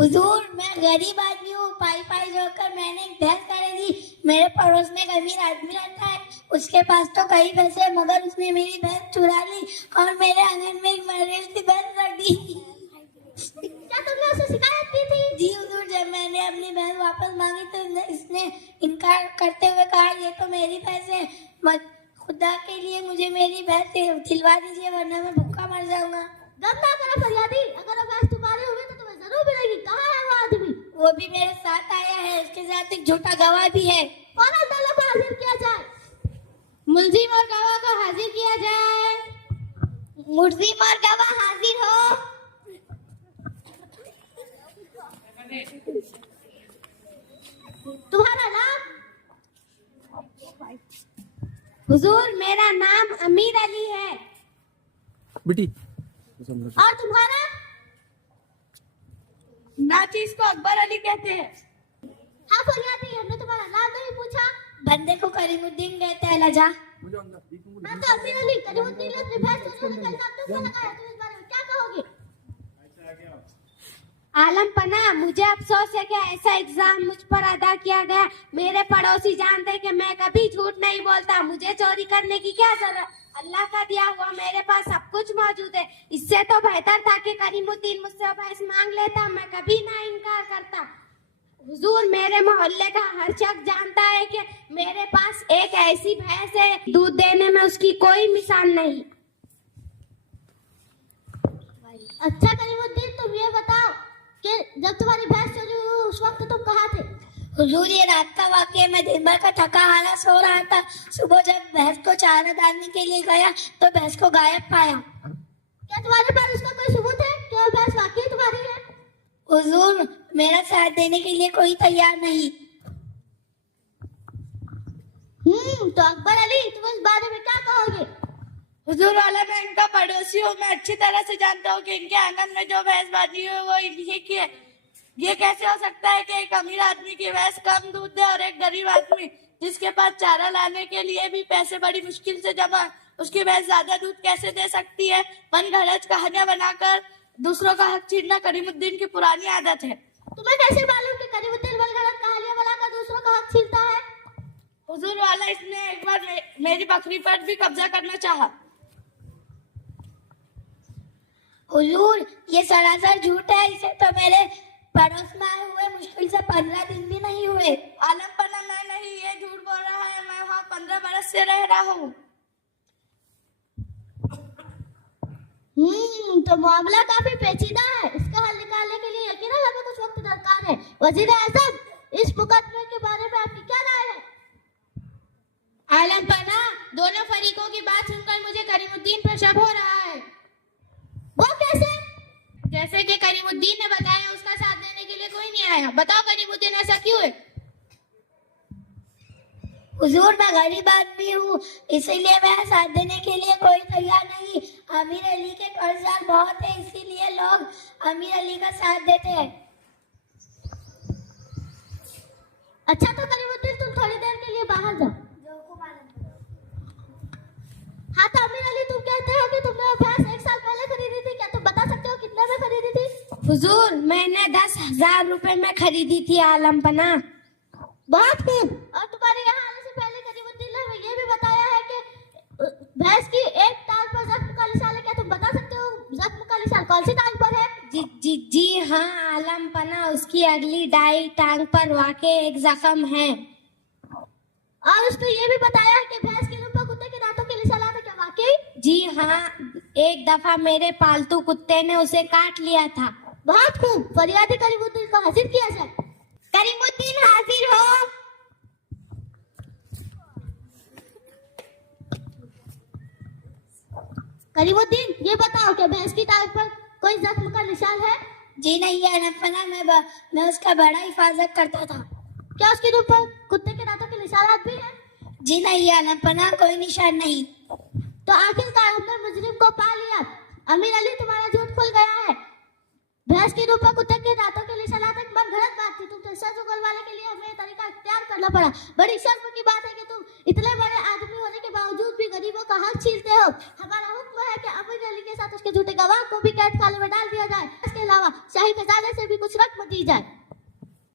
हुजूर, मैं गरीब आदमी हूँ। पाई जोड़कर मैंने एक भैंस खरीदी। मेरे पड़ोस में एक अमीर आदमी रहता है, उसके पास तो कई भैंसे, मगर उसने मेरी भैंस चुरा ली और मेरे आंगन में एक मरी हुई भैंस रख दी। क्या तुमने उसे शिकायत की थी? जी हुजूर, जब मैंने अपनी भैंस वापस मांगी तो इसने इनकार करते हुए कहा, ये तो मेरी भैंस है, मत खुदा के लिए मुझे मेरी भैंस दिलवा दीजिए, वरना मैं भूखा मर जाऊंगा। गम ना करो फरियादी, अगर वो भैंस तुम्हारी हुई तो तुम्हें जरूर मिलेगी। कहाँ है वो आदमी? वो भी मेरे साथ आया है, उसके साथ एक झूठा गवाह भी है। फौरन दोनों को हाजिर किया जाए। मुल्जिम और गवाह को हाजिर किया जाए। मुल्जिम और गवाह हाजिर हो। तुम्हारा नाम? हुजूर, मेरा नाम अमीर अली है। बेटी। और तुम्हारा? नाचीज को अकबर अली कहते हैं। हाँ फरियादी, हमने तुम्हारा नाम नहीं पूछा। बंदे को करीमुद्दीन कहते हैं। लजा, मैं तो अमीर अली। करीमुद्दीन ने अपनी भैंस चोरी होने का इल्जाम तुम पर लगाया, तुम इस बारे में क्या कहोगे? आलम पना, मुझे अफसोस है कि ऐसा इल्जाम मुझ पर अदा किया गया। मेरे पड़ोसी जानते हैं कि मैं कभी झूठ नहीं बोलता। मुझे चोरी करने की क्या जरूरत? अल्लाह का दिया हुआ मेरे पास सब कुछ मौजूद है। इससे तो बेहतर था कि करीमुद्दीन मुझसे भैंस मांग लेता, मैं कभी ना इनकार करता। हुजूर, मेरे मोहल्ले का हर शख्स जानता है कि मेरे पास एक ऐसी भैंस है, दूध देने में उसकी कोई मिसाल नहीं। अच्छा करीमुद्दीन, तुम ये बताओ कि जब तुम्हारी भैंस चोरी हुई उस वक्त तुम कहाँ थे? हुजूर, ये रात का वाकया, मैं दिन भर का थका हारा सो रहा था। सुबह जब भैंस को चारा डालने के लिए गया तो भैंस को गायब पाया। क्या तुम्हारे पास उसका कोई सबूत है कि वो भैंस वाकई तुम्हारी है? हुजूर, मेरा साथ देने के लिए कोई तैयार नहीं। तो अकबर अली, तुम इस बारे में क्या कहोगे? हुजूर वाला, मैं इनका पड़ोसी हूँ। मैं अच्छी तरह से जानता हूँ कि इनके आंगन में जो भैंस बांधी हुई है वो इन्हीं की है। ये कैसे हो सकता है कि एक अमीर आदमी की भैंस कम दूध दे और एक गरीब आदमी जिसके पास चारा लाने के लिए भी पैसे बड़ी मुश्किल से जमा, उसकी भैंस ज्यादा दूध कैसे दे सकती है? मनगढ़ंत कहानियां बनाकर दूसरों का हक छीनना करीमुद्दीन की पुरानी आदत है। तुम्हें कैसे मालूम कि करीमुद्दीन मनगढ़ंत कहानियां बनाकर दूसरों का हक छीनता है? हुजूर वाला, इसने एक बार मेरी बकरी पर भी कब्जा करना चाहा। हुजूर, ये सरासर झूठ है। इसे तो मेरे पड़ोस में आए हुए मुश्किल से 15 दिन भी नहीं हुए। आलम पना, मैं नहीं, ये झूठ बोल रहा है। मैं वहाँ 15 बरस से रह रहा हूँ। तो मामला काफी पेचीदा है। इसका हल निकालने के लिए यकीनन हमें कुछ वक्त दरकार है। वजीर आज़म, इस मुकदमे के बारे में आपकी क्या राय है? आलम पना, दोनों फरीकों की बात सुनकर मुझे करीमुद्दीन पर शक हो रहा है। वो कैसे? जैसे कि करीमुद्दीन ने बताया, उसका साथ देने के लिए कोई नहीं आया। बताओ करीमुद्दीन, ऐसा क्यों है? हुजूर, मैं गरीब आदमी हूँ, इसीलिए मैं साथ देने के लिए कोई तैयार नहीं। अमीर अली के कर्जदार बहुत है, इसीलिए लोग अमीर अली का साथ देते हैं। अच्छा तो करीमुद्दीन, तुम थोड़ी देर के लिए बाहर जाओ। हाँ तो अमीर अली, तुम कहते हो कि तुमने वो भैंस 1 साल पहले खरीदी थी। क्या तुम बता सकते हो कितने में खरीदी थी? हुजूर, मैंने 10,000 रुपए में खरीदी थी आलम पना। बहुत खूब। और तुम्हारे यहाँ आने से पहले करीमुद्दीन ने ये भी बताया है कि भैंस की एक टाल पर जख्म का निशान है। क्या तुम बता सकते हो जख्म हाँ आलम पना, उसकी अगली दाई टांग पर वाकई एक जख्म है। और उसने ये भी बताया कि भैंस के ऊपर कुत्ते के दांतों के निशान है, क्या वाकई? जी हाँ, एक दफा मेरे पालतू कुत्ते ने उसे काट लिया था। बहुत खूब, फरियादी करीमुद्दीन को हाजिर किया जाए। करीमुद्दीन हाजिर हो। करीमुद्दीन, ये बताओ कि भैंस की टांग पर कोई जख्म का निशान है? जी नहीं है नफना, मैं उसका बड़ा हिफाजत करता था। क्या उसके ऊपर कुत्ते के दांतों के निशानात भी हैं? जी नहीं है नफना, कोई निशान नहीं। तो आखिरकार हमने मुजरिम को पा लिया। अमीर अली, तुम्हारा झूठ खुल गया है। भैंस के ऊपर कुत्ते के दांतों के निशानात एक मन गलत बात थी। तुम सच उगलवाने के लिए हमें ये तरीका इख्तियार करना पड़ा। बड़ी शर्म की बात है कि तुम इतने बड़े आदमी होने के बावजूद भी गरीबों का हक छीनते हो। हमारा हुक्म है कि अमीर अली के साथ उसके झूठे गवाह को भी कैद खाने में डाल दिया जाए। इसके अलावा शाही खजाने से भी कुछ रकम दी जाए।